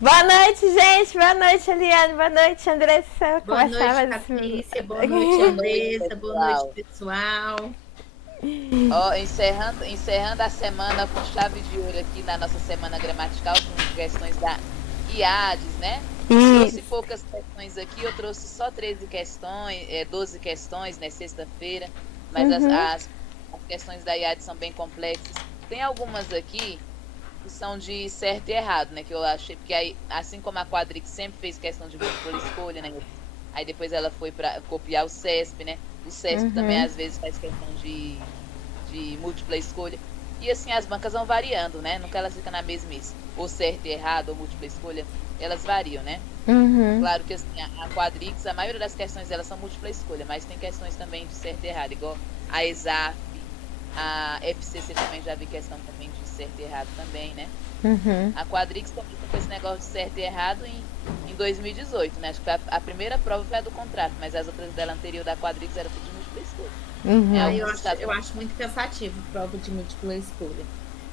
Boa noite, gente. Boa noite, Eliane. Boa noite, Andressa. Boa Começava noite, assim. Patrícia. Boa noite, Boa noite, Andressa. Boa noite, pessoal. pessoal. Ó, encerrando a semana com chave de ouro aqui na nossa semana gramatical, com questões da IADES, né? Trouxe Isso. poucas questões aqui, eu trouxe só 13 questões, 12 questões, né, sexta-feira, mas Uhum. as questões da IADES são bem complexas. Tem algumas aqui que são de certo e errado, né? Que eu achei, porque aí, assim como a Quadrix sempre fez questão de múltipla escolha, né? Aí depois ela foi para copiar o CESP, né? O CESP também Uhum. às vezes faz questão de múltipla escolha. E assim as bancas vão variando, né? Nunca elas ficam na mesmice. Ou certo e errado, ou múltipla escolha, elas variam, né? Uhum. Claro que assim, a Quadrix, a maioria das questões delas são múltipla escolha, mas tem questões também de certo e errado, igual a EXAF, a FCC também já vi questão também de certo e errado também, né? Uhum. A Quadrix começou com esse negócio de certo e errado em 2018, né? Acho que foi a primeira prova foi a do contrato, mas as outras dela anterior da Quadrix era tudo de múltipla escolha. Em Uhum. Ah, eu alguns acho, estados. eu acho muito cansativo prova de múltipla escolha.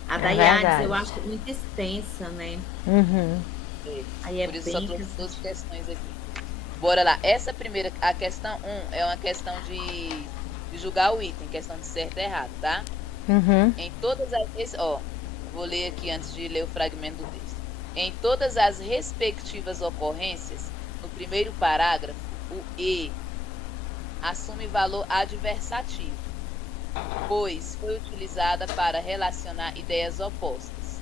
A É da IADES eu verdade. acho muito extensa, né? Uhum. É, Aí é por isso só bem trouxe 12 cansativo. questões aqui. Bora lá. Essa primeira, a questão um é uma questão de julgar o item, questão de certo e errado, tá? Uhum. Em todas as. Ó, vou ler aqui antes de ler o fragmento do texto. Em todas as respectivas ocorrências, no primeiro parágrafo, o e assume valor adversativo, pois foi utilizada para relacionar ideias opostas.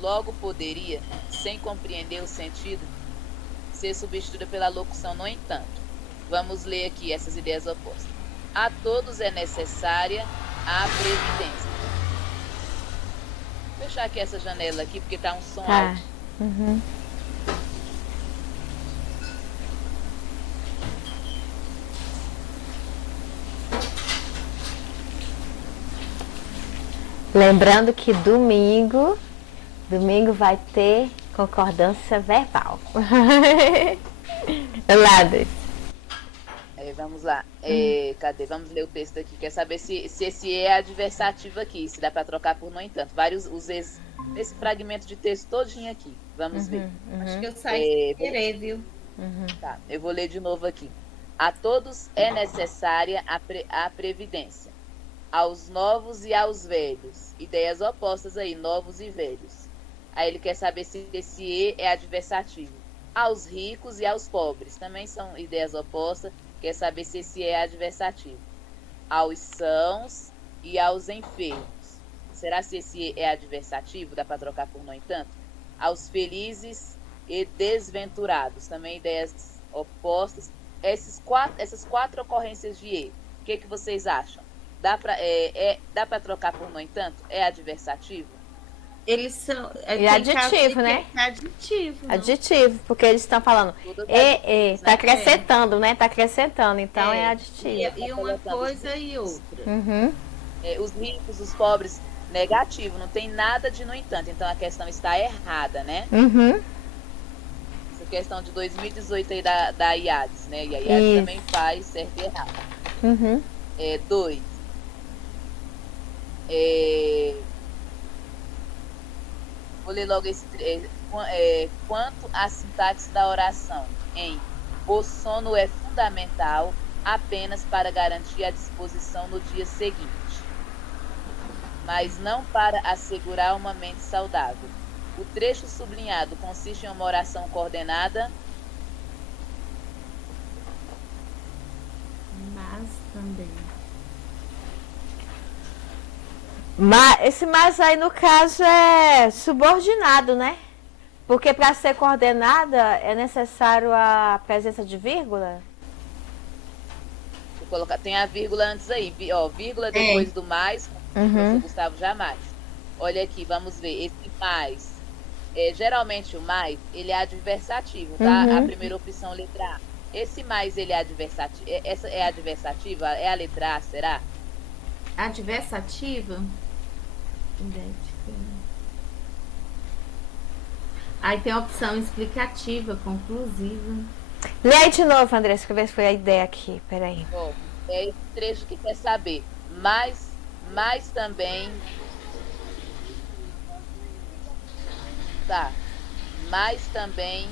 Logo poderia, sem compreender o sentido, ser substituída pela locução no entanto. Vamos ler aqui essas ideias opostas. A todos é necessária a previdência. Vou fechar aqui essa janela aqui porque tá um som Tá. alto. Uhum. Lembrando que domingo vai ter concordância verbal. Ladas. Vamos lá. Cadê? Vamos ler o texto aqui. Quer saber se esse é adversativo aqui, se dá para trocar por no entanto. Vários os nesse fragmento de texto todinho aqui. Vamos ver. Acho que eu saí sem É, querer, viu? tá, eu vou ler de novo aqui. A todos é necessária a previdência. Aos novos e aos velhos. Ideias opostas aí, novos e velhos. Aí ele quer saber se esse e é adversativo. Aos ricos e aos pobres. Também são ideias opostas. Quer saber se esse é adversativo. Aos sãos e aos enfermos. Será se esse é adversativo? Dá para trocar por no entanto? Aos felizes e desventurados. Também ideias opostas. Essas quatro ocorrências de e. O que vocês acham? Dá para trocar por no entanto? É adversativo? Eles são. E Tem casos aí aditivo, que né? é aditivo, não? Aditivo, porque eles estão falando Todas e, aditivos, tá né? É, acrescentando, né? Tá acrescentando, então é é. aditivo. Tá E uma colocando os coisa e ricos, outra. Uhum. os ricos, os pobres, negativo. Não tem nada de no entanto. Então a questão está errada, né? Uhum. Essa questão de 2018 aí da IADES, né? E a IADES também Isso. faz certo e errado. Uhum. Dois. É, vou ler logo esse. Quanto à sintaxe da oração em o sono é fundamental apenas para garantir a disposição no dia seguinte, mas não para assegurar uma mente saudável. O trecho sublinhado consiste em uma oração coordenada. Mas também. Mas, esse mais aí, no caso, é subordinado, né? Porque para ser coordenada é necessário a presença de vírgula? Vou colocar, tem a vírgula antes aí, ó, vírgula É. depois do mais, como o professor Uhum. Gustavo jamais. Olha aqui, vamos ver. Esse mais, geralmente o mais, ele é adversativo, tá? A Uhum. primeira opção, letra A. Esse mais, ele é adversativo. Essa é adversativa? É a letra A, será? Adversativa? Idética. Aí tem a opção explicativa, conclusiva. Lê aí de novo, Andressa, que eu ver se foi a ideia aqui. Peraí. Ó, é esse trecho que quer saber. Mas também, tá. mas também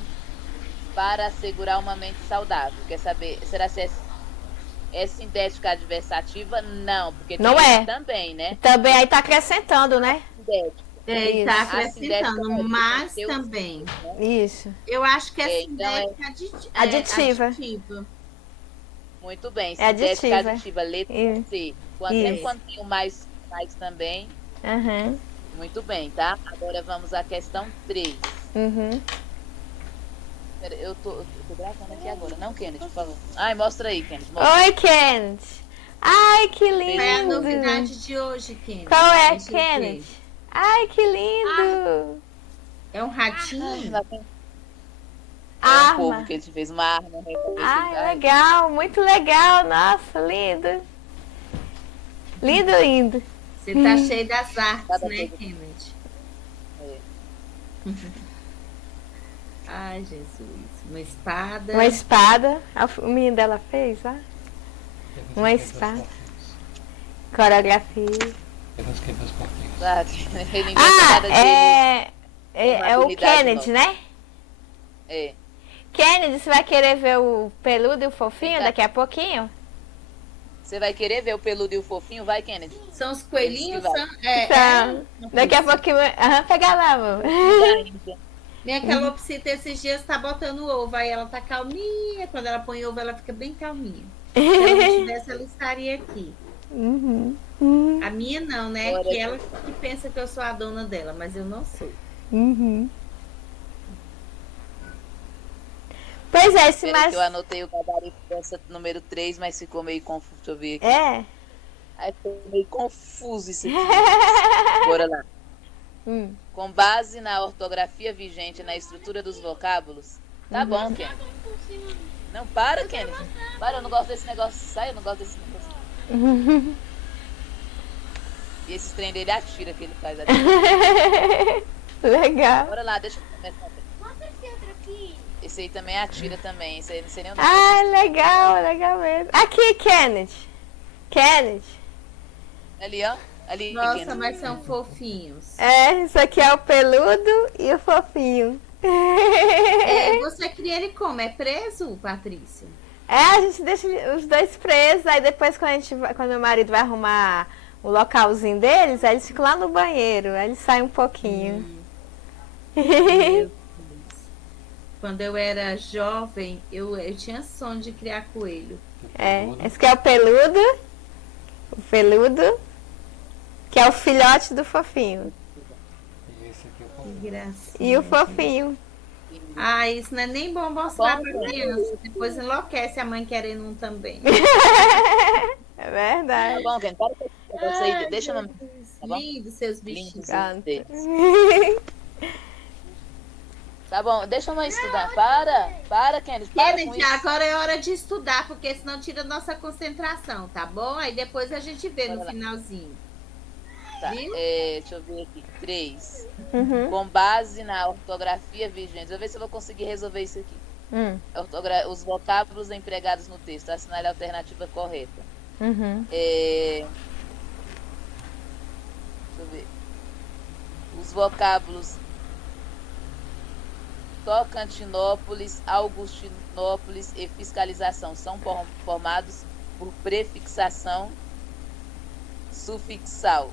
para assegurar uma mente saudável. Quer saber, será se é sintética adversativa? Não, porque Não tem é. esse também, né? Também aí tá acrescentando, né? Sintética. Ele tá Isso. acrescentando, Assim, mas deve ter também. Isso. Eu acho que é Então é sintética aditiva. aditiva. muito bem. É Sintética aditiva. aditiva, letra Isso. C. Isso. Sempre quando tem o mais também, Uhum. muito bem, tá? Agora vamos à questão 3. Uhum. Pera, eu tô gravando aqui agora. Não, Kennedy, por favor. Ai, mostra aí, Kennedy. Mostra. Oi, Kennedy. Ai, que Qual é a lindo. novidade de hoje, Kennedy? Qual é, Deixa eu ver. Kennedy? Ai, que lindo. É um ratinho? Lá tem um Arma. povo que ele fez uma arma. Né? Ai, legal. Muito legal. Nossa, lindo. Lindo, lindo. Você tá cheio das artes, Cada né, coisa. Kennedy? É. Ai, Jesus. Uma espada. Uma espada. O menino dela fez, ó. Uma espada. Coreografia. Ah, ele inventa Ah, cada dia. é o habilidade Kennedy, nova. né? É. Kennedy, você vai querer ver o peludo e o fofinho Tá. daqui a pouquinho? Você vai querer ver o peludo e o fofinho? Vai, Kennedy. São os coelhinhos? Esse que vai. Então, daqui a pouquinho. Aham, pega lá, amor. Minha calopsita esses dias tá botando ovo, aí ela tá calminha. Quando ela põe ovo, ela fica bem calminha. Se ela não tivesse, ela estaria aqui. Uhum. A minha não, né? Olha. Que ela que pensa que eu sou a dona dela, mas eu não sou. Uhum. Pois é, esse Espera mais. que eu anotei o gabarito dessa número 3, mas ficou meio confuso. Deixa eu ver aqui. É? Aí ficou meio confuso isso aqui. Bora lá. Com base na ortografia vigente na estrutura dos vocábulos. Tá bom, Kennedy. Não, para, Kennedy. Para, eu não gosto desse negócio. Sai, eu não gosto desse negócio. E esses trem dele atira que ele faz. Atira. Legal. Bora lá, deixa eu começar. Esse aí também atira também. Esse aí não sei nem onde Ah, legal, legal mesmo. Aqui, Kennedy. Kennedy. Ali, ó. Ali, Nossa, Kennedy. mas são fofinhos. É, isso aqui é o peludo e o fofinho. É, você cria ele como? É preso, Patrícia? É, a gente deixa os dois presos, aí depois quando meu marido vai arrumar o localzinho deles, aí eles ficam lá no banheiro, aí eles saem um pouquinho. Meu Deus. Quando eu era jovem, eu tinha sonho de criar coelho. É, esse aqui é o peludo, que é o filhote do fofinho. E esse aqui é o Que fofinho. gracinha. E o fofinho. Ah, isso não é nem bom mostrar pra criança. Depois enlouquece a mãe querendo um também. É Tá verdade. bom, Kennedy. Para com esse negócio aí. Deixa eu... Jesus, Tá bom? lindo seus bichinhos. Pronto. Tá bom, deixa eu estudar. Para, Kennedy. Para com Kennedy, isso. agora é hora de estudar, porque senão tira nossa concentração, tá bom? Aí depois a gente vê no Bora lá. finalzinho. Tá, Viu? deixa eu ver aqui. 3. Uhum. Com base na ortografia vigente. Vou ver se eu vou conseguir resolver isso aqui. Os vocábulos empregados no texto. Assinale a alternativa correta. Uhum. Deixa eu ver. Os vocábulos Tocantinópolis, Augustinópolis e fiscalização são formados por prefixação sufixal.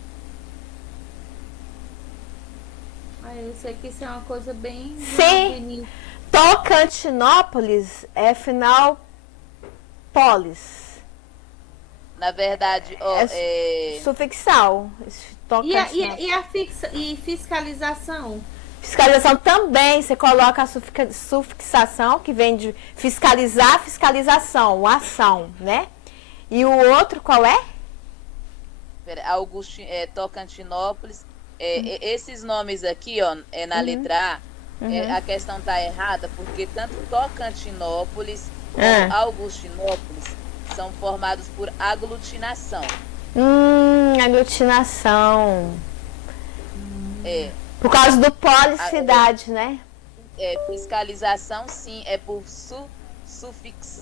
Ah, eu sei que isso é uma coisa bem... Sim. Tocantinópolis é final polis. Na verdade, ó, Sufixal. E fiscalização? Fiscalização também, você coloca a sufixação, que vem de fiscalizar, fiscalização, ação, né? E o outro qual é? Tocantinópolis. Esses nomes aqui, ó, na letra A, a questão tá errada, porque tanto Tocantinópolis como Augustinópolis são formados por aglutinação. Aglutinação. Por causa do policidade, né? Fiscalização, sim, é por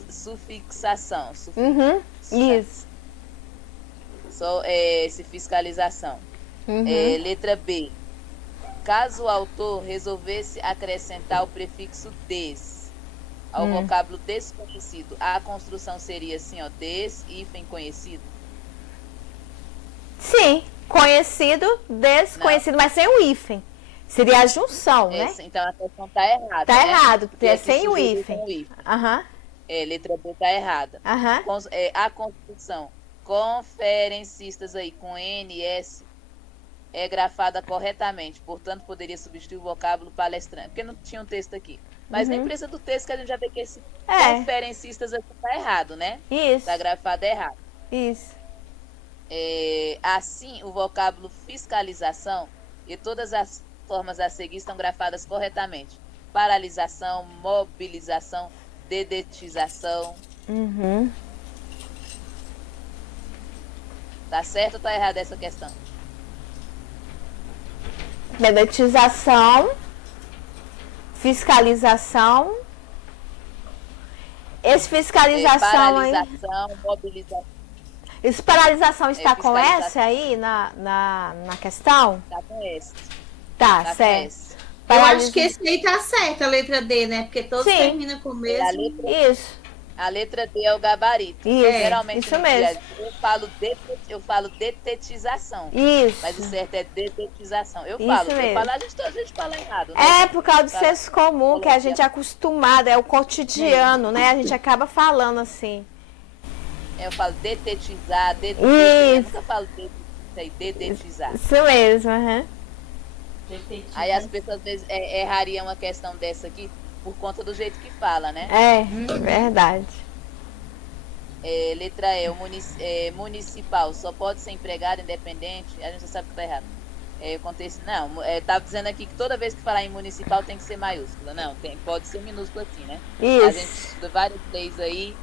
sufixação. Isso. Só esse fiscalização. Letra B. caso o autor resolvesse acrescentar o prefixo des ao vocábulo desconhecido, a construção seria assim, ó, hífen conhecido? Sim, conhecido, desconhecido, mas sem o hífen. Seria a junção, né? Então a questão está errada. Tá né? errado, porque é aqui sem o sugeriu hífen. com o hífen. Aham, Letra B está errada. aham. A construção conferencistas aí com N, S é grafada corretamente, portanto poderia substituir o vocábulo palestrante, porque não tinha um texto aqui. Mas na empresa do texto que a gente já vê que esse conferencistas aqui está errado, né? Isso, Está grafado errado. isso. Assim, o vocábulo fiscalização e todas as formas a seguir estão grafadas corretamente. Paralisação, mobilização, dedetização. Uhum. Tá certo ou tá errada essa questão? Dedetização, fiscalização. Esse fiscalização aí. Paralisação, mobilização. Esse paralisação está com fiscalização. S aí na questão? Tá com S. Tá, Tá com certo. S. Eu acho que esse aí tá certo, a letra D, né? Porque todos Sim. terminam com o mesmo. Isso, A letra D é o gabarito. Isso, Geralmente isso no mesmo. dia eu falo detetização. isso. Mas o certo é dedetização. Eu Isso falo, mesmo. a gente fala errado. Né? É por causa do senso comum, que a gente é acostumado, é o cotidiano, né? A gente acaba falando assim. Eu falo detetizar, eu Isso. nunca falo dedetizar. Isso mesmo, aham. Aí as pessoas às vezes errariam uma questão dessa aqui por conta do jeito que fala, né? É, verdade. Letra E, municipal só pode ser empregado independente. A gente já sabe que tá errado. Tá dizendo aqui que toda vez que falar em municipal tem que ser maiúscula. Não, pode ser minúscula assim, né? A gente Isso, estuda várias leis aí,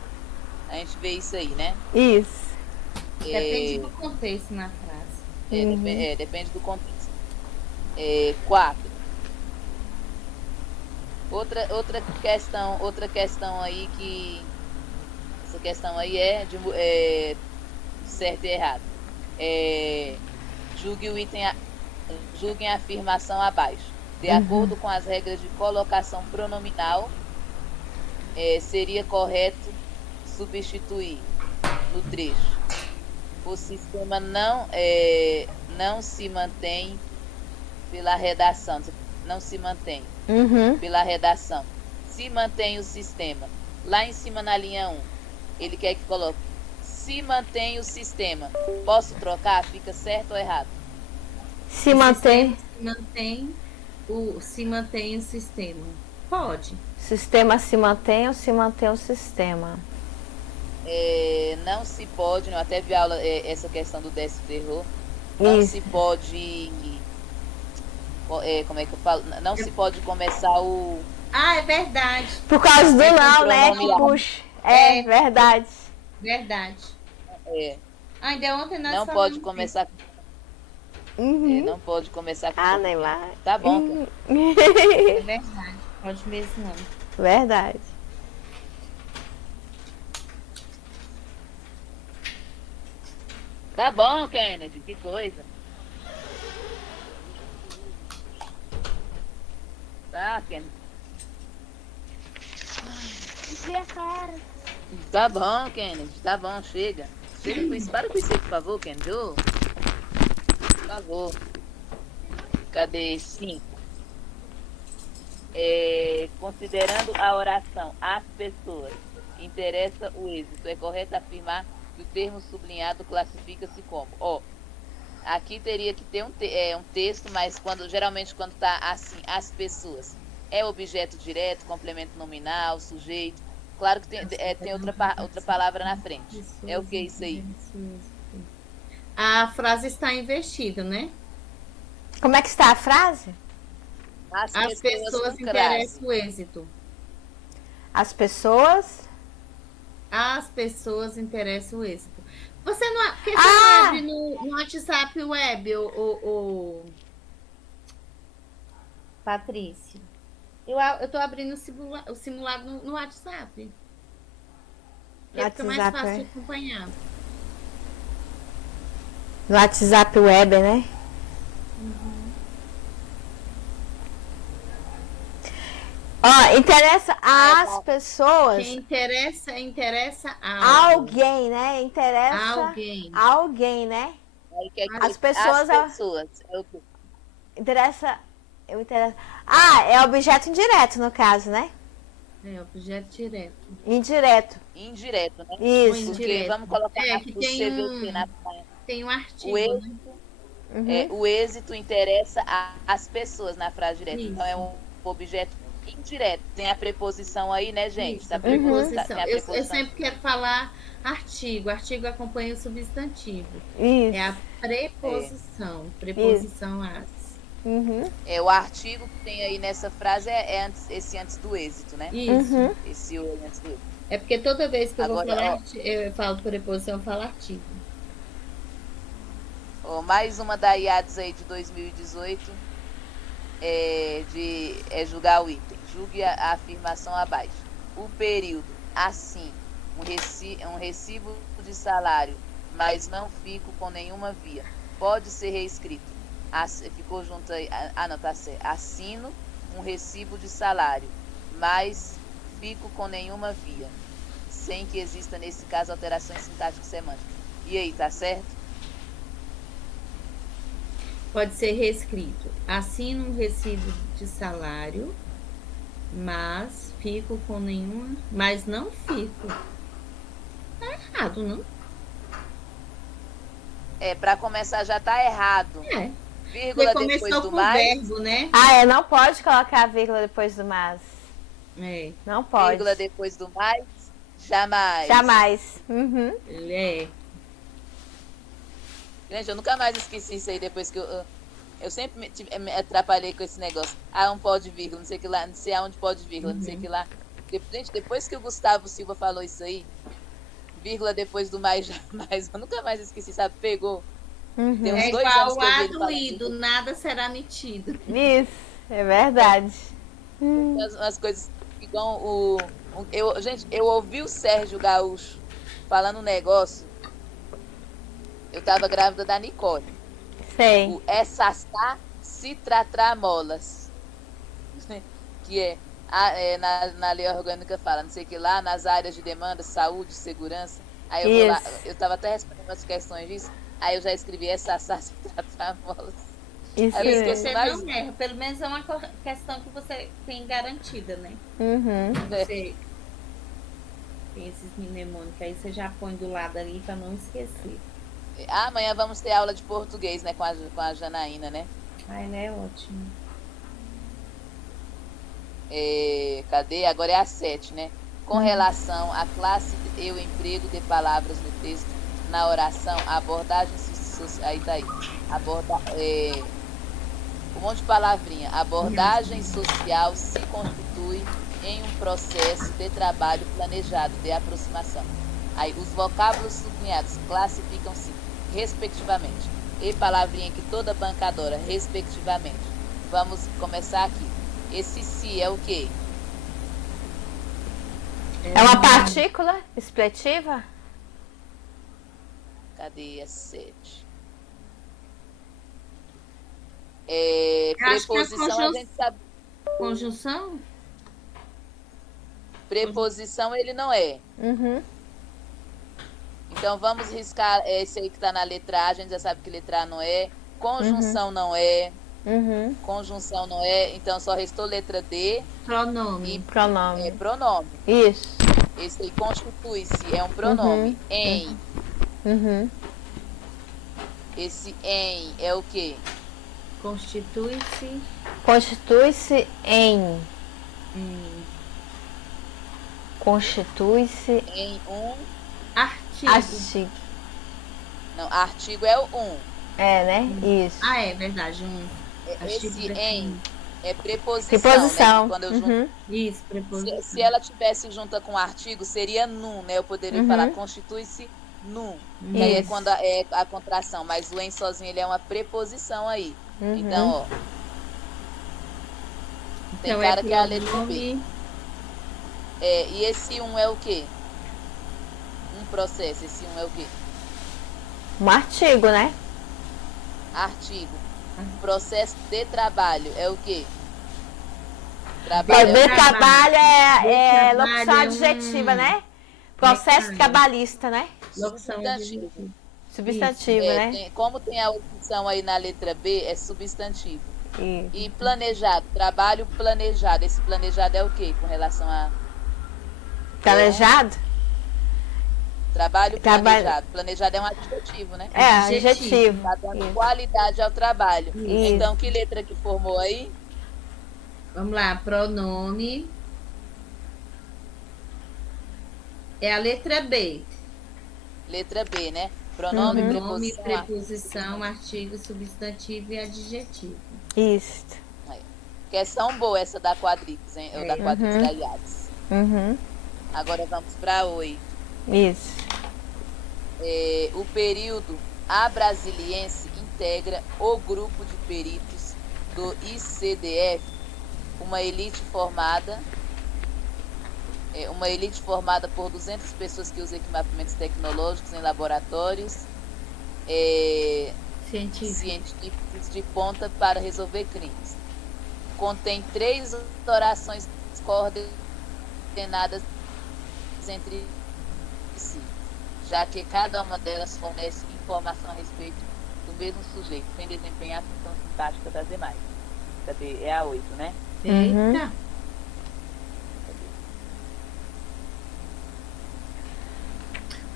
a gente vê isso aí, né? isso. Depende do contexto na frase. Depende do contexto. 4. Outra questão aí que... Essa questão aí é certo e errado. Julguem a afirmação abaixo. De acordo com as regras de colocação pronominal, seria correto substituir no trecho. O sistema não se mantém pela redação. Não se mantém Uhum. pela redação. Se mantém o sistema. Lá em cima na linha 1, ele quer que coloque se mantém o sistema. Posso trocar? Fica certo ou errado? Se mantém. Se mantém o sistema. Pode. Sistema se mantém ou se mantém o sistema? Não se pode, eu até vi aula, essa questão do décimo terror. Não Isso. se pode. Como é que eu falo? Não se pode começar o. Ah, é verdade. Por causa do Tem um não, né? Que pronome puxa. É, verdade. Verdade. Ainda ontem nós Não falamos pode começar. Uhum. Não pode começar com. Ah, Neymar. Tá bom. É verdade. Pode mesmo não. Verdade. Tá bom, Kennedy, que coisa. Tá, Kennedy. Tá bom, Kennedy, tá bom, chega. Chega com isso. Para com isso aí, por favor, Kennedy. Ô. Por favor. Cadê 5? Considerando a oração as pessoas, interessa o êxito. É correto afirmar que o termo sublinhado classifica-se como. Aqui teria que ter um texto, mas geralmente quando está assim, as pessoas, é objeto direto, complemento nominal, sujeito. Claro que tem outra palavra na frente. É o que isso aí? A frase está invertida, né? Como é que está a frase? As pessoas com crase. interessam o êxito. As pessoas. As pessoas interessam o êxito. Por que você não abre no WhatsApp web, Patrícia? Eu tô abrindo o simulado no WhatsApp. Porque fica mais WhatsApp, fácil de acompanhar. No WhatsApp web, né? Ó, interessa às tá. pessoas. Quem interessa a Alguém, né? Interessa alguém. alguém, né? Aí quer As dizer, pessoas, as pessoas. É o quê? Interessa. Eu interesso. Ah, é objeto indireto, no caso, né? É objeto direto. Indireto. Indireto, né? Ou Isso. Porque indireto. vamos colocar É na, que o tem CVP na tem um o artigo, né? êxito, Uhum. o êxito interessa às pessoas na frase direta. Isso. Então é um objeto indireto. Tem a preposição aí, né, gente? Isso, Tá a preposição. tem a Eu preposição. sempre quero falar artigo. Artigo acompanha o substantivo. É a Isso. preposição. Preposição as. Uhum. É, o artigo que tem aí nessa frase é esse antes do êxito, né? Isso. Uhum. Esse o antes do êxito. É porque toda vez que eu vou Agora, falar, ó. eu falo preposição, eu falo artigo. Ó, mais uma da IADS aí de 2018 é julgar o item. Julgue a afirmação abaixo. O período, assim, um recibo de salário, mas não fico com nenhuma via. Pode ser reescrito. Ficou junto aí. Ah, não, tá certo. Assino um recibo de salário, mas fico com nenhuma via. Sem que exista, nesse caso, alterações sintáticas e semânticas. E aí, tá certo? Pode ser reescrito. Assino um recibo de salário, mas fico com nenhuma. Mas não fico. Tá errado, não? É, para começar já tá errado. É. Vírgula Porque depois começou do com mais. verbo, né? Ah, é, não pode colocar vírgula depois do mas. É. Não pode. Vírgula depois do mais. Jamais. Jamais. Uhum. É. Gente, eu nunca mais esqueci isso aí depois que eu sempre me atrapalhei com esse negócio. Ah, um pode vírgula, não sei que lá, não sei aonde pode vírgula, não sei que lá. Gente, depois que o Gustavo Silva falou isso aí, vírgula depois do mais, jamais, eu nunca mais esqueci, sabe? Pegou. Uhum. Tem uns É 2 igual anos o que eu vi A ele do falando I, do nada será metido. Isso, é verdade. umas coisas igual gente, eu ouvi o Sérgio Gaúcho falando um negócio. Eu tava grávida da Nicole. Sei. O Essassá citratramolas. Que na lei orgânica fala, não sei o que lá, nas áreas de demanda, saúde, segurança. Aí eu vou lá, eu tava até respondendo as questões disso, aí eu já escrevi Essassá citratramolas. Isso Aí eu mesmo. esqueci Você mais. não erra. Pelo menos é uma questão que você tem garantida, né? Uhum. Você tem esses mnemônicos aí, você já põe do lado ali para não esquecer. Amanhã vamos ter aula de português, né, com a Janaína, né? Ai, né? Ótimo. Cadê? Agora é a 7, né? Com relação à classe e o emprego de palavras no texto, na oração, a abordagem social. Aí tá aí. Um monte de palavrinha. A abordagem social se constitui em um processo de trabalho planejado, de aproximação. Aí, os vocábulos sublinhados classificam-se, respectivamente. E palavrinha que toda banca adora, respectivamente. Vamos começar aqui. Esse se é o quê? É uma partícula expletiva? Cadê a 7? Acho que é Preposição, a gente sabe. Conjunção? Preposição ele não é. Uhum. Então vamos riscar esse aí que tá na letra A, a gente já sabe que letra A não é. Conjunção não é. Uhum. Conjunção não é. Então só restou letra D Pronome. e Pronome. pronome. Isso. Esse aí constitui-se, é um pronome. Em. Uhum. Esse em é o quê? Constitui-se Constitui-se em. em Constitui-se Em um. artigo. artigo. Não, artigo é o É, né? Isso. Ah, é verdade. Artigo Esse definido. em é preposição. Preposição. Né? Quando eu junto, Uhum. Isso, preposição. se ela tivesse junta com artigo, seria num, né? Eu poderia falar constitui-se num. Que aí é Isso. quando é a contração, mas o em sozinho ele é uma preposição aí. Então, ó. Tem Então, cara que é a letra pronome. B. E esse um é o quê? Um processo. Esse um é o quê? Um artigo, né? Artigo. Processo de trabalho é o quê? Trabalho Bem é trabalho é Bem locução trabalho é adjetiva, né? Processo Mecânico. trabalhista, né? Locução substantivo. adjetiva. Substantivo, né? Como tem a opção aí na letra B, é substantivo. E- E planejado, trabalho planejado. Esse planejado é o quê com relação a Planejado? trabalho Trabalho- planejado? Planejado é um adjetivo, né? É, Adjetivo. adjetivo. Tá dando Isso. qualidade ao trabalho. Isso. Então, que letra que formou aí? Vamos lá, pronome. É a letra B. Letra B, né? Pronome, Uhum. Nome, preposição. preposição, artigo, substantivo e adjetivo. Isso. Questão boa essa da quadrix, hein? Ou da quadrix Uhum. da IADS. Uhum. Agora vamos para 8. Isso. O período abrasiliense integra o grupo de peritos do ICDF, uma elite formada por 200 pessoas que usam equipamentos tecnológicos em laboratórios Científico. científicos de ponta para resolver crimes. Contém 3 orações coordenadas entre si, já que cada uma delas fornece informação a respeito do mesmo sujeito, sem desempenhar a função sintática das demais. Cadê? É a 8, né? Uhum. Eita.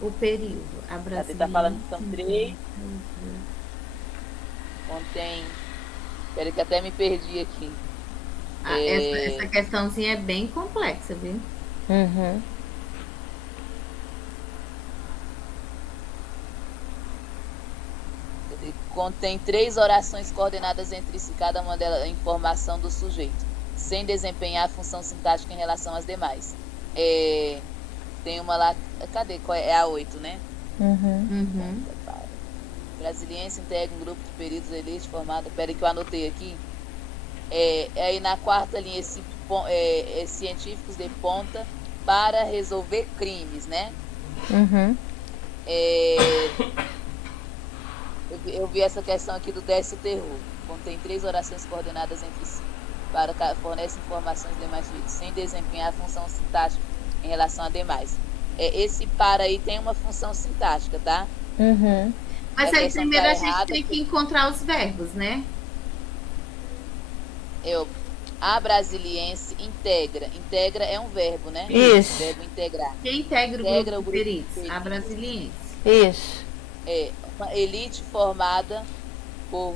O período. A Cadê? Tá falando que são 3. Uhum. Contém. Espera que até me perdi aqui. Essa questãozinha é bem complexa, viu? Uhum. Contém 3 orações coordenadas entre si, cada uma delas a informação do sujeito, sem desempenhar a função sintática em relação às demais. Tem uma lá. Cadê? Qual é a 8, né? Uhum. Uhum. Brasiliense integra um grupo de peritos elite formado. Peraí que eu anotei aqui. Aí na quarta linha, científicos de ponta para resolver crimes, né? Uhum. Eu vi essa questão aqui do Décio Terror. Contém 3 orações coordenadas entre si. Fornece informações demais sujeitos, sem desempenhar a função sintática em relação a demais. Esse para aí tem uma função sintática, tá? Uhum. Mas A aí versão primeiro tá a gente errada, tem que encontrar os verbos, né? A brasiliense integra. Integra é um verbo, né? Isso. Verbo integrar. Quem integra o Integra grupo o de grupo de peritos? peritos. A brasiliense. Isso. Uma elite formada por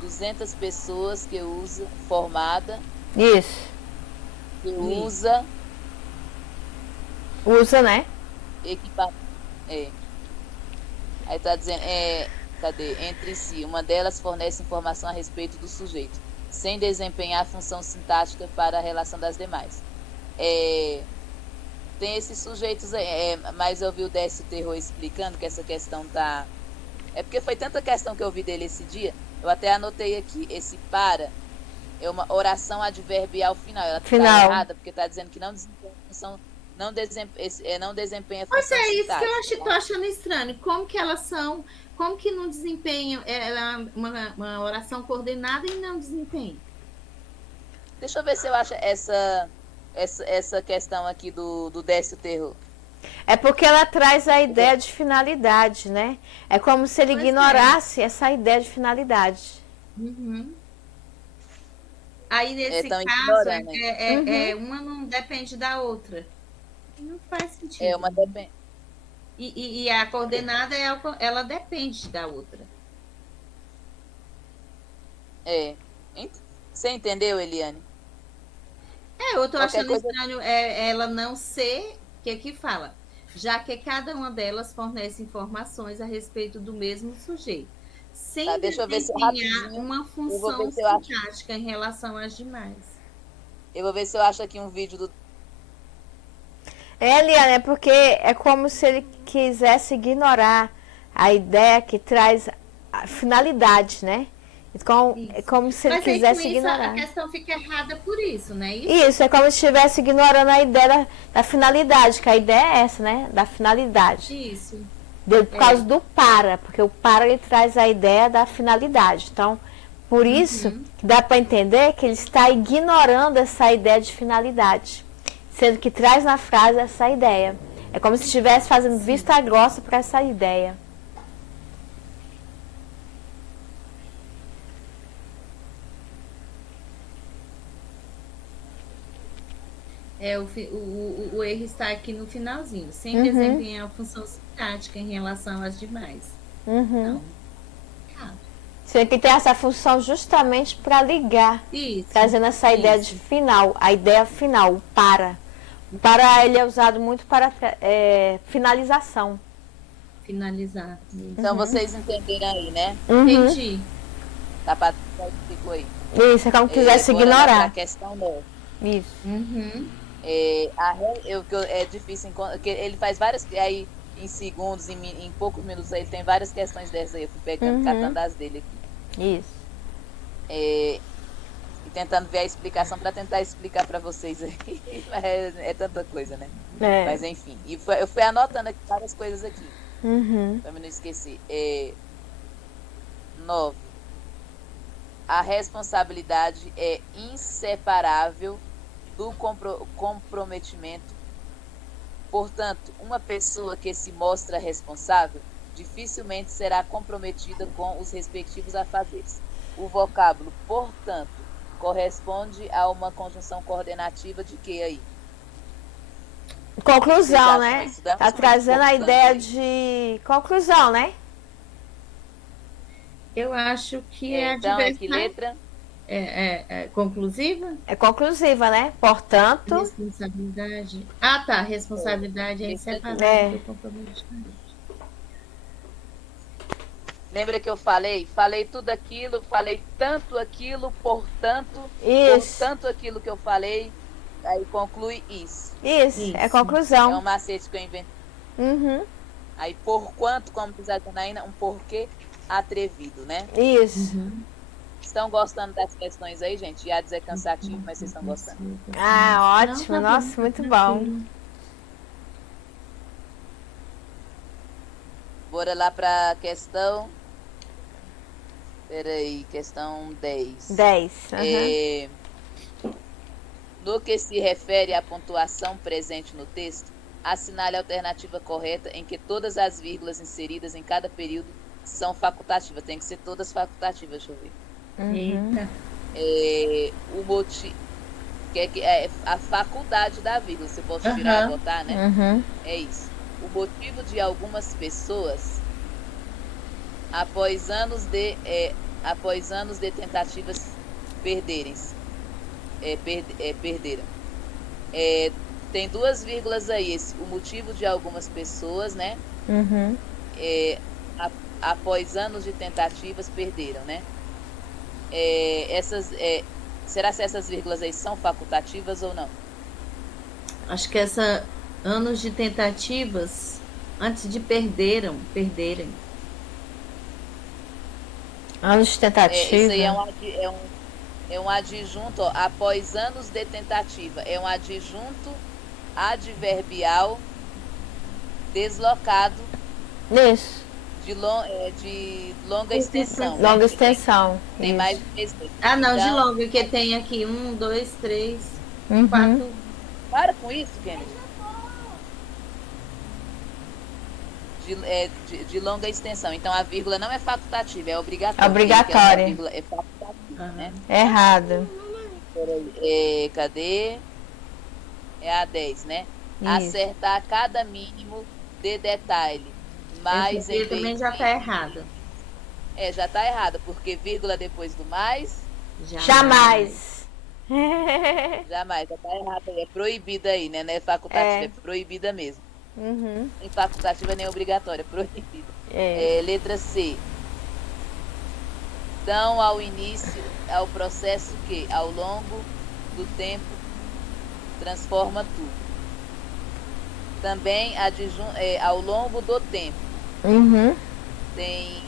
200 pessoas que usa, formada, Isso. que usa Usa, né? equipamento. Aí tá dizendo, cadê? Entre si, uma delas fornece informação a respeito do sujeito, sem desempenhar a função sintática para a relação das demais. Tem esses sujeitos aí, mas eu vi o Décio Terror explicando que essa questão tá. É porque foi tanta questão que eu vi dele esse dia, eu até anotei aqui, esse para é uma oração adverbial final. Ela tá Final. errada, porque tá dizendo que não desempenha função, não desempenha Pois função é isso que eu sintática, tô achando estranho. Como que elas são? Como que não desempenham? Ela é uma oração coordenada e não desempenha. Deixa eu ver se eu acho essa questão aqui do Décio Terror. É porque ela traz a ideia de finalidade, né? É como se ele Pois é. ignorasse essa ideia de finalidade. Uhum. Aí, nesse Tão caso, ignorando, uma não depende da outra. Não faz sentido. É uma depende. E a coordenada, ela depende da outra. Você entendeu, Eliane? Eu tô Qualquer achando coisa- estranho ela não ser, que aqui fala, já que cada uma delas fornece informações a respeito do mesmo sujeito, sem Tá, deixa eu ver se desempenhar rapidinho uma eu vou função ver se eu acho. sintática em relação às demais. Eu vou ver se eu acho aqui um vídeo do. Eliane, é porque é como se ele quisesse ignorar a ideia que traz a finalidade, né? Então, Isso. é como se ele Mas aí, quisesse com isso, ignorar. a questão fica errada por isso, né? Isso, é como se estivesse ignorando a ideia da finalidade, que a ideia é essa, né? Da finalidade. Isso. Por causa do para, porque o para ele traz a ideia da finalidade. Então, Por isso, que dá para entender que ele está ignorando essa ideia de finalidade, sendo que traz na frase essa ideia. É como se estivesse fazendo vista grossa para essa ideia. O erro está aqui no finalzinho. Sempre desempenha a função sintática em relação às demais. Então, errado. Sendo que tem essa função justamente para ligar, Isso. trazendo essa ideia de final, a ideia final, o para. O para ele é usado muito para finalização. Finalizar. Então vocês entenderam aí, né? Entendi. Tá para ficou aí. Isso, é como quisesse Bora lá ignorar. pra questão 9. Isso. É difícil, porque ele faz várias, aí em segundos, em poucos minutos, aí ele tem várias questões dessas aí, eu fui pegando, catando as dele aqui. Isso. E tentando ver a explicação para tentar explicar para vocês aí. É tanta coisa, né? Mas enfim, eu fui anotando aqui várias coisas aqui, para não esquecer. 9. A responsabilidade é inseparável do comprometimento. Portanto, uma pessoa que se mostra responsável dificilmente será comprometida com os respectivos afazeres. O vocábulo, portanto, corresponde a uma conjunção coordenativa de que aí? Conclusão, né? Estudamos Tá trazendo a ideia de conclusão, né? Eu acho que Então, é que letra? É conclusiva? É conclusiva, né? Portanto, Responsabilidade. Ah, tá. Responsabilidade é inseparável do comprometimento. Lembra que eu falei? Falei tudo aquilo, falei tanto aquilo, portanto, isso. portanto aquilo que eu falei, aí conclui isso. Isso, é É conclusão. um macete que eu inventei. Aí, por quanto, como diz a Janaína, um porquê atrevido, né? Isso. Estão gostando das questões aí, gente? Já dizer cansativo, mas vocês estão gostando. Ah, ótimo. Nossa, muito bom. Bora lá para questão. Peraí, questão 10. 10. No que se refere à pontuação presente no texto, assinale a alternativa correta em que todas as vírgulas inseridas em cada período são facultativas. Tem que ser todas facultativas, deixa eu ver. Eita. O motivo é a faculdade da vírgula. Você pode tirar e botar, né? É isso. O motivo de algumas pessoas, após anos de tentativas, perderam. Tem duas vírgulas aí. O motivo de algumas pessoas, né? Após anos de tentativas, perderam, né? Será que essas vírgulas aí são facultativas ou não? Acho que anos de tentativas antes de perderem. Anos de tentativa. Isso aí é um adjunto, ó, após anos de tentativa. É um adjunto adverbial deslocado. Isso. De longa extensão. Longa extensão. Tem mais. Ah, não, de longa, que tem aqui 1, 2, 3, 4. Para com isso, Kennedy. De longa extensão. Então a vírgula não é facultativa, é obrigatória. Obrigatória. A vírgula é facultativa, né? Errado. Cadê? É a 10, né? Isso. Acertar cada mínimo de detalhe. Mas esse também já está errado. Já está errado, porque vírgula depois do mais. Jamais. Jamais, já está errado. É proibida aí, né? Não é facultativa, é proibida mesmo. Nem facultativa nem obrigatória, proibida. Letra C. Dão ao início ao processo que, ao longo do tempo, transforma tudo. Também ao longo do tempo. Tem.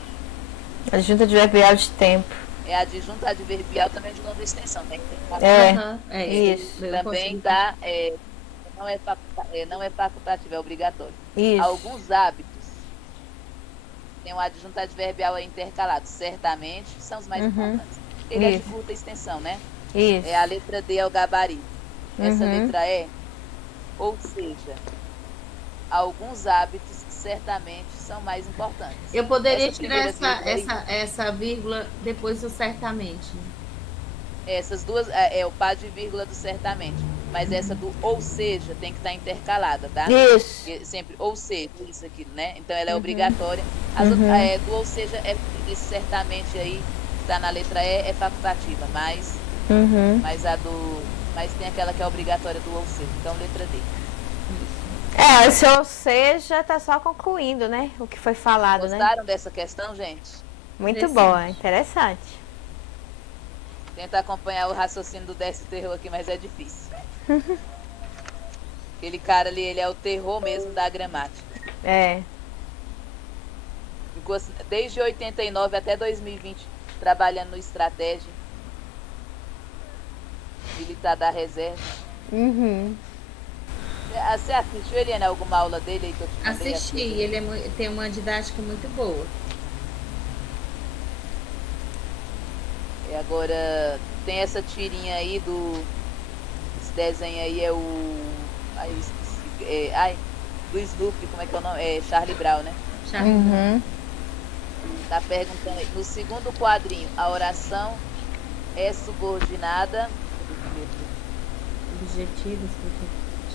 Adjunto adverbial de tempo. Adjunto adverbial também de longa extensão, né? Isso. Também dá. Não é facultativo, é obrigatório. Isso. Alguns hábitos tem um adjunto adverbial intercalado. Certamente são os mais importantes. Ele é de Isso. curta extensão, né? Isso. A letra D é o gabarito. Essa Uhum. letra E, ou seja, alguns hábitos certamente são mais importantes. Eu poderia Essa tirar primeira vírgula essa vírgula depois do certamente. essas duas é o par de vírgula do certamente. Mas essa do ou seja tem que estar intercalada, tá? Isso. Porque sempre ou seja, isso aqui, né? Então ela é Uhum. obrigatória. Do ou seja, esse certamente aí, que está na letra E, é facultativa, mas Uhum. mas tem aquela que é obrigatória do ou seja. Então, letra D. Esse ou seja, tá só concluindo, né? O que foi falado, né? Gostaram dessa questão, gente? Muito Interessante. boa, interessante. Tenta acompanhar o raciocínio do Décio Terror aqui, mas é difícil. Aquele cara ali, ele é o terror mesmo da gramática. É. Ficou desde 89 até 2020 trabalhando no Estratégia. Militar da Reserva. Uhum. Você assistiu, Eliane, alguma aula dele aí que eu te mandei? Assisti, ele tem uma didática muito boa. E agora tem essa tirinha aí esse desenho aí é o. Ai, eu esqueci. Do Snoopy, como é que é o nome? É Charlie Brown, né? Uhum. Tá perguntando aí. No segundo quadrinho, a oração é subordinada. Objetivos,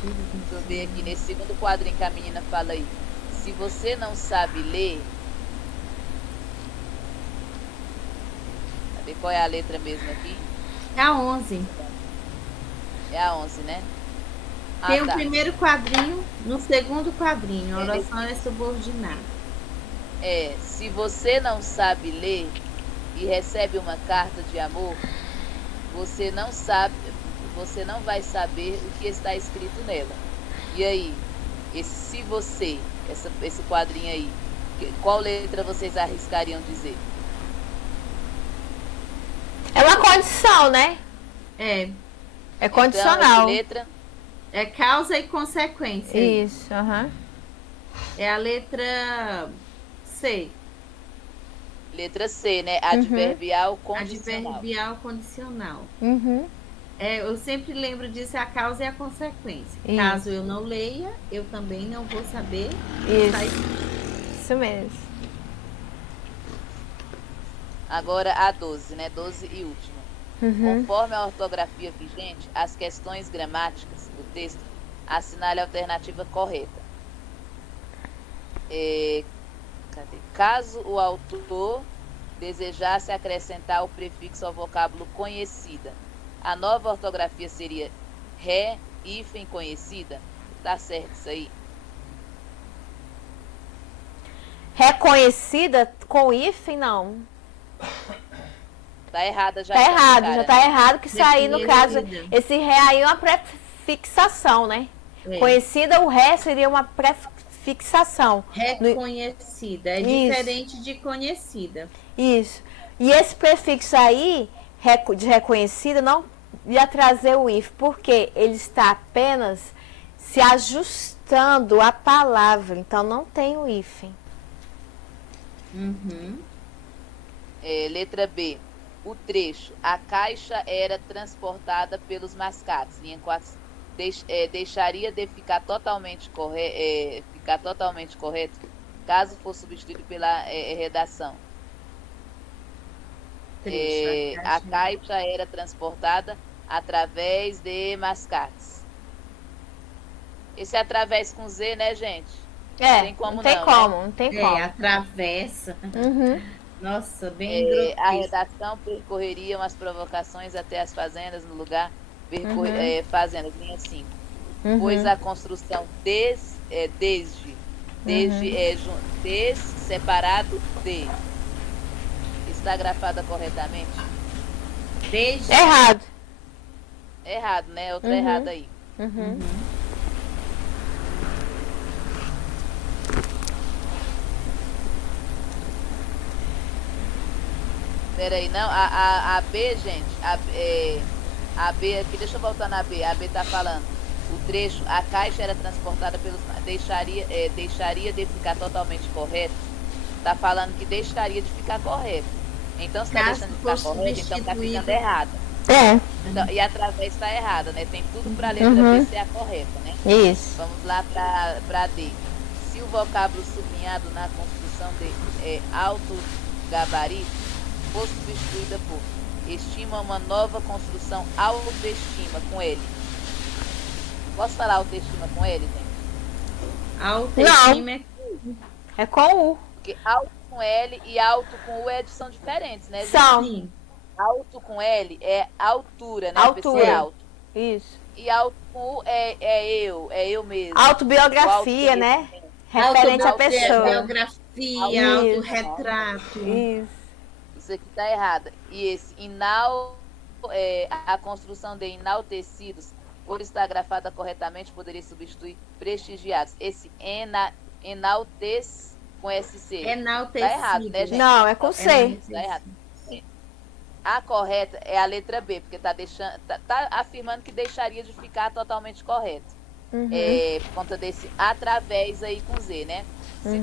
Deixa eu ver aqui, nesse segundo quadrinho que a menina fala aí. Se você não sabe ler. Cadê qual é a letra mesmo aqui? É a 11. É a 11, né? Tem o tá. primeiro quadrinho, no segundo quadrinho, a oração é subordinada. Se você não sabe ler e recebe uma carta de amor, você não vai saber o que está escrito nela. E aí, esse quadrinho aí, qual letra vocês arriscariam dizer? É uma condição, né? É condicional. Então, letra É causa e consequência. Isso, aham. É a letra C. Letra C, né? Adverbial condicional. Adverbial condicional. Uhum. Eu sempre lembro disso, a causa e a consequência. Isso. Caso eu não leia, eu também não vou saber. Isso mesmo. Agora a 12, né? 12 e última. Uhum. Conforme a ortografia vigente, as questões gramáticas do texto assinale a alternativa correta. Caso o autor desejasse acrescentar o prefixo ao vocábulo conhecida, a nova ortografia seria hífen conhecida? Tá certo isso aí? Reconhecida com hífen, não. Tá errada já. Tá então, errado, cara, já tá errado, que isso aí, no caso, Reconhecida. esse ré aí é uma prefixação, né? É. Conhecida, o ré seria uma prefixação. Reconhecida. É Isso. diferente de conhecida. Isso. E esse prefixo aí, de reconhecida, não ia trazer o if, porque ele está apenas se ajustando à palavra, então não tem o hífen. Uhum. Letra B. O trecho. A caixa era transportada pelos mascates. Linha 4. Deixaria de ficar totalmente correto caso for substituído pela redação. Trecho, A caixa era transportada através de mascates. Esse através com Z, né, gente? Tem como não tem não, como, né? não tem como. Atravessa. Uhum. Nossa, bem grotesco. A redação percorreria as provocações até as fazendas no lugar. Fazendas, linha 5. Pois a construção desde separado de. Está grafada corretamente? Desde. Errado. Errado, né? Outra errada aí. Uhum. Peraí, não, a B, gente, a B aqui, deixa eu voltar na B. A B tá falando, o trecho, a caixa era transportada pelos. Deixaria de ficar totalmente correto. Tá falando que deixaria de ficar correto. Então, se está Caso deixando de ficar for correta, então está substituído. ficando errada. É, Então, e através está errada, né? Tem tudo para a letra Uhum. B ser a correta, né? isso. Vamos lá para D. Se o vocábulo sublinhado na construção de alto gabarito for substituída por estima uma nova construção autoestima com ele. Posso falar autoestima com ele, gente? Autoestima é É com U. Porque alto com L e alto com U são diferentes, né, gente? São. sim. Alto com L é altura, né? Altura. A pessoa é alto. Isso. E alto com U é eu mesmo. Autobiografia, O né? Referente à pessoa. Biografia, Isso. autorretrato. Isso. Isso aqui tá errado. E esse a construção de enaltecidos, por estar grafada corretamente, poderia substituir prestigiados. Esse enaltece com SC. Enaltecido. Tá errado, né, gente? Não, é com C. Tá errado. A correta é a letra B, porque tá afirmando que deixaria de ficar totalmente correto. Uhum. Por conta desse através aí com Z, né? Se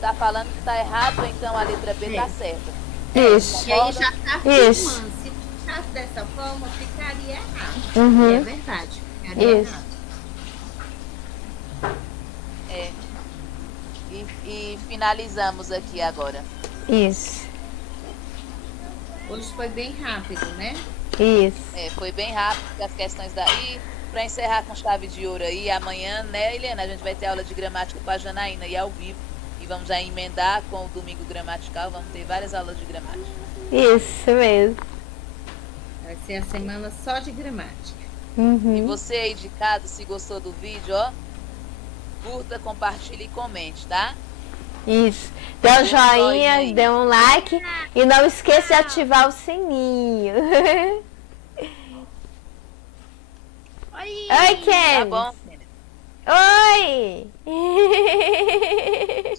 tá falando que tá errado, então a letra B tá certa. Isso. E aí já está Isso. afirmando. Se ficasse dessa forma, ficaria errado. Uhum. E é verdade. Ficaria Isso. errado. E finalizamos aqui agora. Isso. Hoje foi bem rápido, né? Isso. Foi bem rápido as questões daí. Para encerrar com chave de ouro aí, amanhã, né, Helena, a gente vai ter aula de gramática com a Janaína e ao vivo. E vamos já emendar com o domingo gramatical, vamos ter várias aulas de gramática. Isso mesmo. Vai ser a semana só de gramática. Uhum. E você aí de casa, se gostou do vídeo, ó, curta, compartilhe e comente, tá? Isso. Dê um joinha, aí. dê um like e não esqueça de ativar o sininho. Oi, Ken. Tá bom, menina. Oi.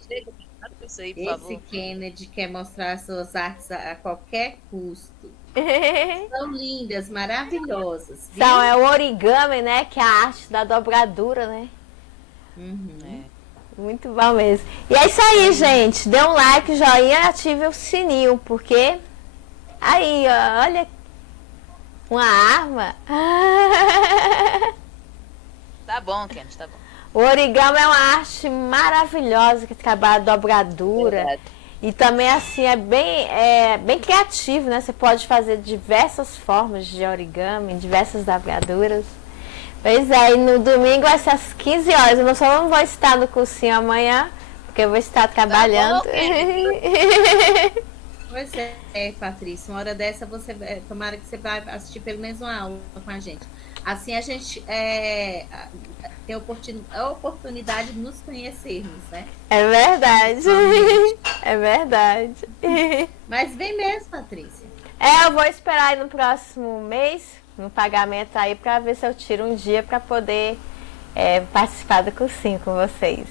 Chega, para com isso aí, por Esse favor. Kennedy quer mostrar suas artes a qualquer custo. São lindas, maravilhosas. Viu? Então, é o origami, né? Que é a arte da dobradura, né? Uhum. Muito bom mesmo. E é isso aí, gente. Dê um like, joinha e ative o sininho, porque aí, ó, olha, uma arma. Tá bom, Kennedy, tá bom. O origami é uma arte maravilhosa que trabalha a dobradura. Verdade. E também, assim, é bem criativo, né? Você pode fazer diversas formas de origami, diversas dobraduras. Pois é, e no domingo vai ser às 15 horas. Eu só não vou estar no cursinho amanhã, porque eu vou estar trabalhando. Pois é, Patrícia. Uma hora dessa, tomara que você vai assistir pelo menos uma aula com a gente. Assim a gente tem a oportunidade de nos conhecermos, né? É verdade. É verdade. Mas vem mesmo, Patrícia. Eu vou esperar aí no próximo mês, no pagamento aí, pra ver se eu tiro um dia pra poder participar do cursinho com vocês.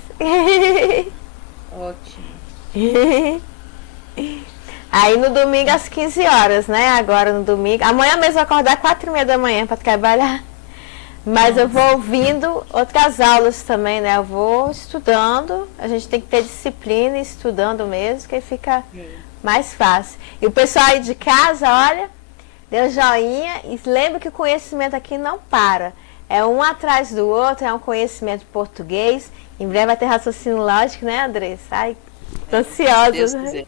Ótimo. Aí no domingo às 15 horas, né? Agora no domingo. Amanhã mesmo eu vou acordar 4h30 da manhã pra trabalhar. Mas eu vou ouvindo outras aulas também, né? Eu vou estudando. A gente tem que ter disciplina e estudando mesmo, que aí fica mais fácil. E o pessoal aí de casa, olha, dê um joinha e lembre que o conhecimento aqui não para. É um atrás do outro, é um conhecimento português. Em breve vai ter raciocínio lógico, né, Andressa? Ai, tô ansiosa. Deus Né? quiser.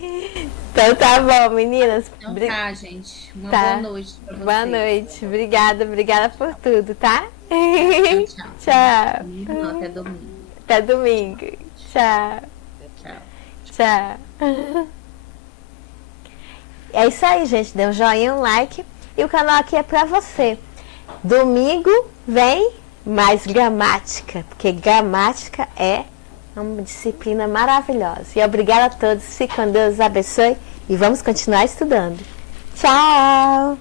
Então tá bom, meninas. Então tá, gente. Uma Tá. boa noite pra vocês. Boa noite. Obrigada por tudo, tá? Tchau. Tchau. Não, até domingo. Até domingo. Tchau. Tchau. Tchau. É isso aí, gente. Dê um joinha, um like. E o canal aqui é pra você. Domingo vem mais gramática. Porque gramática é uma disciplina maravilhosa. E obrigada a todos. Fique com Deus, abençoe. E vamos continuar estudando. Tchau!